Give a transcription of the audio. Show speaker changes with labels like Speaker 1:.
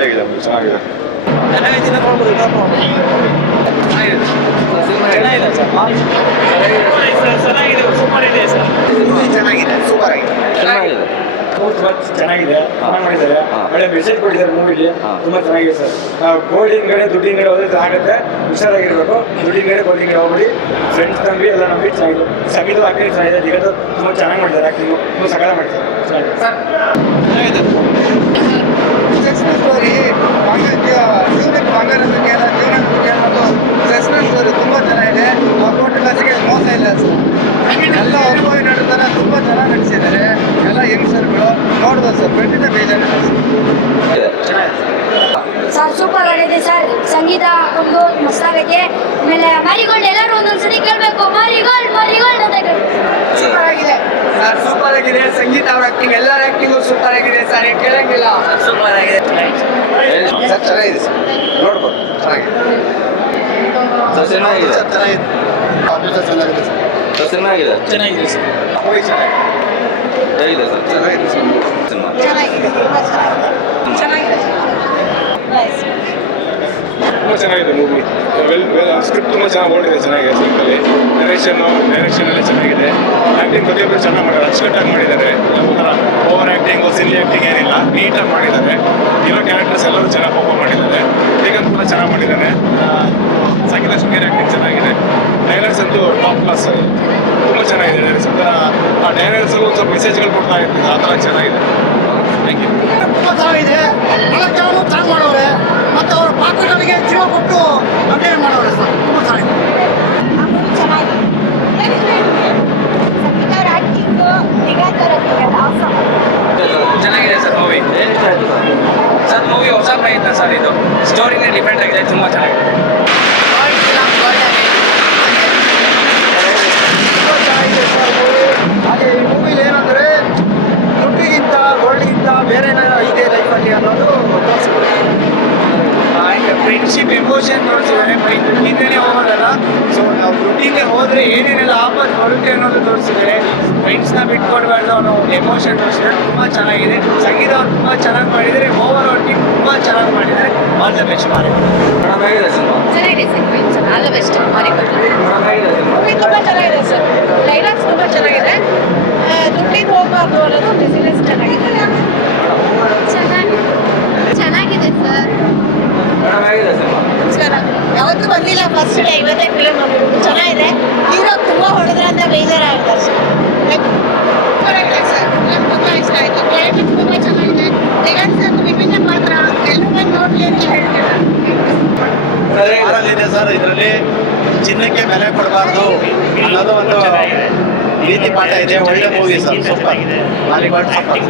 Speaker 1: ಮಜಾಗಿದೆ ಚೆನ್ನಾಗಿದೆ.
Speaker 2: ಚೆನ್ನಾಗಿದೆ ಸೂಪರ್ ಆಗಿದೆ.
Speaker 3: ಚೆನ್ನಾಗಿದೆ.
Speaker 4: ತುಂಬಾ ಚೆನ್ನಾಗಿದೆ ಚೆನ್ನಾಗಿ ಮಾಡಿದ್ದಾರೆ. ಒಳ್ಳೆ ಮೆಸೇಜ್ ಕೊಟ್ಟಿದ್ದಾರೆ ಮೂವಿಗೆ.
Speaker 3: ಹಾ.
Speaker 4: ತುಂಬಾ ಚೆನ್ನಾಗಿದೆ ಸರ್. ಗೋಲ್ಡಿನ ಕಡೆ ದುಡ್ಡಿನ ಕಡೆ ಹೋದ್ರೆ ಆಗುತ್ತೆ. ಹುಷಾರಾಗಿರ್ಬೇಕು. ದುಡ್ಡಿನ ಕಡೆ ಗೋಲ್ಡಿನ ಕಡೆ ಹೋಗ್ಬಿಡಿ. ಫ್ರೆಂಡ್ಸ್ ನಂಬಿ ಎಲ್ಲ ನಂಬಿ ಚೆನ್ನಾಗಿದೆ. ಸಂಗೀತ ಆಕ್ಟಿಂಗ್ ಚೆನ್ನಾಗಿದೆ. ಈಗ ತುಂಬಾ ಚೆನ್ನಾಗಿ ಮಾಡಿದ್ದಾರೆ ಆಕ್ಟಿಂಗ್ ತುಂಬಾ ಸಕಾಲ ಮಾಡಿದ್ದಾರೆ. ಚೆನ್ನಾಗಿದೆ.
Speaker 2: ಸಕ್ಸಸ್ ಸ್ಟೋರಿ ಜೀವನಕ್ಕೆ ಬಂಗಾರ ಕೇಳ ಜೀವನ ಕೇಳೋದು ಸೆಸ್ನಲ್ ಸ್ಟೋರಿ ತುಂಬ ಚೆನ್ನಾಗಿದೆ ಅಕೌಂಟ್ ಕ್ಲಾಸಿಗೆ ಮೋಸ ಇಲ್ಲ ಸರ್ ಎಲ್ಲ ಒಬ್ಬರು ನಡೀತಾರೆ ತುಂಬ ಚೆನ್ನಾಗಿ ನಟಿಸಿದ್ದಾರೆ. ಎಲ್ಲ ಯಂಗ್ಸ್ಟರ್ಗಳು ನೋಡ್ಬೋದು ಸರ್ ಬೆಟ್ಟಿನ ಸರ್.
Speaker 5: ಸರ್ ಸೂಪರ್ ಆಗಿದೆ ಸರ್. ಸಂಗೀತ ಒಂದು ಮಸ್ತಾಗೈತೆ ಆಮೇಲೆ ಮರಿಗೋಲ್ಡ್ ಎಲ್ಲರೂ ಒಂದೊಂದ್ಸರಿ ಕೇಳಬೇಕು. ಮಾರಿಗೋಲ್ಡ್ ಮರಿಗೋಲ್ಡ್ ಅಂತ ಸೂಪರ್ ಆಗಿದೆ.
Speaker 2: ಸರ್ ಸೂಪರ್ ಆಗಿದೆ. ಸಂಗೀತ ಅವ್ರ ಆಕ್ಟಿಂಗ್ ಎಲ್ಲರ ಆಕ್ಟಿಂಗು ಸೂಪರ್ ಆಗಿದೆ ಸರ್. ಕೇಳಂಗಿಲ್ಲ. ಸೂಪರ್ ಆಗಿದೆ. ಸರ್ ಚೆನ್ನಾಗಿದೆ ಸರ್. ನೋಡ್ಬೋದು ಚೆನ್ನಾಗಿದೆ.
Speaker 3: ಸರ್ ಚೆನ್ನಾಗಿದೆ.
Speaker 2: ಸರ್ ಚೆನ್ನಾಗಿದೆ. ಆಫೀಸರ್ ಚೆನ್ನಾಗಿದೆ ಸರ್
Speaker 3: ಚೆನ್ನಾಗಿದೆ.
Speaker 4: ಚೆನ್ನಾಗಿದೆ ಸರ್.
Speaker 2: ಚೆನ್ನಾಗಿದೆ
Speaker 3: ಸರ್.
Speaker 2: ಚೆನ್ನಾಗಿದೆ ಸರ್
Speaker 3: ಸಿನಿಮಾ
Speaker 5: ಚೆನ್ನಾಗಿದೆ ತುಂಬಾ ಚೆನ್ನಾಗಿದೆ
Speaker 1: ತುಂಬ ಚೆನ್ನಾಗಿದೆ ಮೂವಿ ವೆಲ್ ಸ್ಕ್ರಿಪ್ಟ್ ತುಂಬ ಚೆನ್ನಾಗಿ ಓಡಿದೆ, ಚೆನ್ನಾಗಿದೆ ಸಿಂಪಲ್ಲಿ ಡೈರೆಕ್ಷನ್ ಡೈರೆಕ್ಷನ್ ಎಲ್ಲ ಚೆನ್ನಾಗಿದೆ. ಆ್ಯಕ್ಟಿಂಗ್ ಪ್ರತಿಯೊಬ್ಬರು ಚೆನ್ನಾಗಿ ಮಾಡಿದ್ದಾರೆ. ಅಚ್ಚುಕಟ್ಟಾಗಿ ಮಾಡಿದ್ದಾರೆ. ಓವರ್ ಆ್ಯಕ್ಟಿಂಗು ಸಿಲ್ಲಿ ಆ್ಯಕ್ಟಿಂಗ್ ಏನಿಲ್ಲ. ನೀಟಾಗಿ ಮಾಡಿದ್ದಾರೆ. ಇರೋ ಕ್ಯಾರೆಕ್ಟರ್ಸ್ ಎಲ್ಲರೂ ಚೆನ್ನಾಗಿ ಪರ್ಫಾರ್ಮ್ ಮಾಡಿದ್ದಾರೆ. ಈಗಂತ ಕೂಡ ಚೆನ್ನಾಗಿ ಮಾಡಿದ್ದಾರೆ. ಸಂಗೀತ ಶೃಂಗೇರಿ ಆ್ಯಕ್ಟಿಂಗ್ ಚೆನ್ನಾಗಿದೆ. ಡೈಲಾಗ್ಸ್ ಅಂತೂ ಟಾಪ್ ಕ್ಲಾಸ್ ತುಂಬ ಚೆನ್ನಾಗಿದೆ ಡೈಲಾಗ್ಸ್ ಒಂಥರ, ಆ ಡೈಲಾಗ್ಸಲ್ಲಿ ಒಂದು ಸ್ವಲ್ಪ ಮೆಸೇಜ್ಗಳು ಕೊಡ್ತಾ ಇರ್ತದೆ ಆ ಥರ ಚೆನ್ನಾಗಿದೆ ಥ್ಯಾಂಕ್ ಯು
Speaker 6: ತುಂಬ ಚೆನ್ನಾಗಿದೆ ನಾಲ್ಕು ಜನರು ಚೆನ್ನಾಗಿ ಮಾಡೋರೆ ಮತ್ತು ಅವರ ಪಾತ್ರಗಳಿಗೆ ಜೀವ ಕೊಟ್ಟು ಅಭಿನಯ ಮಾಡೋರೆ ಸರ್ ತುಂಬ ಚೆನ್ನಾಗಿದೆ
Speaker 5: ಸಂಗೀತ ಅವ್ರ ಆಕ್ಟಿಂಗು ನಿಗಾಂತರ ಆಸಮ್
Speaker 7: ಚೆನ್ನಾಗಿದೆ ಸರ್ ಮೂವಿ
Speaker 3: ಏನು ಇಷ್ಟ ಆಯ್ತು ಸರ್
Speaker 7: ಸರ್ ಪ್ರಯತ್ನ ಸರ್ ಇದು. ಸ್ಟೋರಿನೇ ಡಿಫೆಂಡ್ ಆಗಿದೆ ತುಂಬ ಚೆನ್ನಾಗಿದೆ.
Speaker 2: ಹಾಗೆ ಈ ಮೂವಿಲಿ ಏನಂದರೆ ದುಡ್ಡಿಗಿಂತ ಗೋಲ್ಡ್ಗಿಂತ ಬೇರೆ ಏನಾರ ಇದೆ ಲೈಫಲ್ಲಿ ಅನ್ನೋದು ಫ್ರೆಂಡ್ಶಿಪ್ ಎಮೋಷನ್ ತೋರಿಸಿದ್ದಾರೆ. ದುಡ್ಡಿಂದನೇ ಹೋಗೋದಲ್ಲ. ನಾವು ದುಡ್ಡಿಗೆ ಹೋದ್ರೆ ಏನೇನೆಲ್ಲ ಆಫರ್ ಬರುತ್ತೆ ಅನ್ನೋದು ತೋರಿಸಿದ್ದಾರೆ. ಫ್ರೆಂಡ್ಸ್ನ ಬಿಟ್ಕೊಡ್ಬಾರ್ದು ಅನ್ನೋ ಒಂದು ಎಮೋಷನ್ ತೋರಿಸಿದ್ದಾರೆ. ತುಂಬ ಚೆನ್ನಾಗಿದೆ. ಸಂಗೀತ ಅವ್ರು ತುಂಬ ಚೆನ್ನಾಗಿ ಮಾಡಿದ್ದಾರೆ. ಓವರ್ ಆಲ್ ತುಂಬ ಚೆನ್ನಾಗಿ ಮಾಡಿದ್ದಾರೆ. ಆಲ್ ದ ಬೆಸ್ಟ್ ಮಾಡಿ
Speaker 3: ಮೇಡಮ್ ಹೇಗಿದೆ ಸಿನಿಮಾ
Speaker 5: ಚೆನ್ನಾಗಿದೆ sir all the best
Speaker 3: madam ಹೇಗಿದೆ
Speaker 5: ತುಂಬ ಚೆನ್ನಾಗಿದೆ ಸರ್. ಡೈಲಾಗ್ಸ್ ತುಂಬ ಚೆನ್ನಾಗಿದೆ. ದುಡ್ಡಿಗೆ ಹೋಗ್ಬಾರ್ದು ಅನ್ನೋದು ಬಿಸಿನೆಸ್ ಚೆನ್ನಾಗಿದೆ ಚೆನ್ನಾಗಿ ಚೆನ್ನಾಗಿದೆ ಸರ್
Speaker 3: ಮೇಡಮ್ ಹೇಗಿದೆ ಸಿನಿಮಾ
Speaker 5: ಯಾವತ್ತೂ ಬಂದಿಲ್ಲ ಫಸ್ಟ್ ಡೇ ಇವತ್ತೇ ಫಿಲಮ್ ನೋಡಿರೋದು ಚೆನ್ನಾಗಿದೆ. ಹೀರೋ ತುಂಬ ಹೊಡೆದ್ರೆ ಅಂತ ಬೇಜಾರಾಗಿದೆ ಸರ್ ಚೆನ್ನಾಗಿದೆ ತುಂಬ ಇಷ್ಟ ಆಯಿತು. ಕ್ಲೈಮೇಟ್ ತುಂಬ ಚೆನ್ನಾಗಿದೆ. ಜಗನ್ ಸರ್ ವಿಭಿನ್ನ ಪಾತ್ರ ಎಲ್ಲರೂ ನೋಡಲಿ ಅಂತ ಹೇಳ್ತಾರೆ.
Speaker 6: ಇದೆ ಸರ್ ಇದರಲ್ಲಿ ಚಿನ್ನಕ್ಕೆ ಬೆಲೆ ಕೊಡಬಾರ್ದು ಅನ್ನೋದು ಒಂದು ರೀತಿ ಪಾಠ ಇದೆ. ಒಳ್ಳೆ ಮೂವಿ ಸರ್ ಸೂಪರ್ ಸೂಪರ್